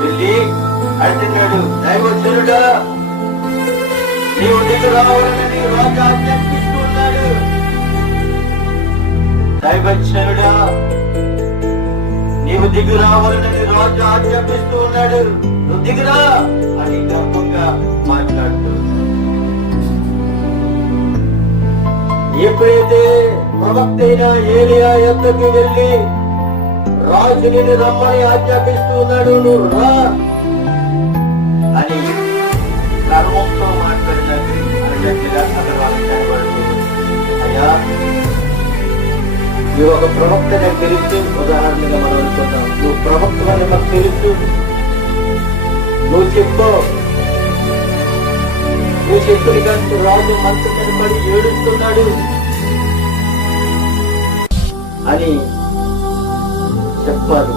వెళ్ళి అంటున్నాడు, దైవజనుడా నీవు దిగు రావాలని రాజు ఆజ్ఞాపిస్తూ ఉన్నాడు. దైవజనుడా నీవు దిగు రావాలని రాజు ఆజ్ఞాపిస్తూ ఉన్నాడు, నువ్వు దిగురా అని గర్వంగా మాట్లాడుతూ ఎప్పుడైతే ప్రవక్త అయిన ఏలియా యొద్దకు వెళ్ళి రాజు నిన్ను రమ్మని ఆజ్ఞాపిస్తూ ఉన్నాడు, నువ్వు రా అని గర్వంతో మాట్లాడినట్టు అన్నట్టుగా అక్కడ వాళ్ళు కనబడుతుంది. అయ్యా నువ్వు ఒక ప్రవక్త నాకు తెలుసు, ఉదాహరణగా మనం అనుకుంటాం, నువ్వు ప్రవక్త అని మాకు తెలుసు, నువ్వు చెప్పు, నువ్వు చెప్పిన కంటూ రాజు మంత్రులను పడి ఏడుస్తున్నాడు అని చెప్పాలి.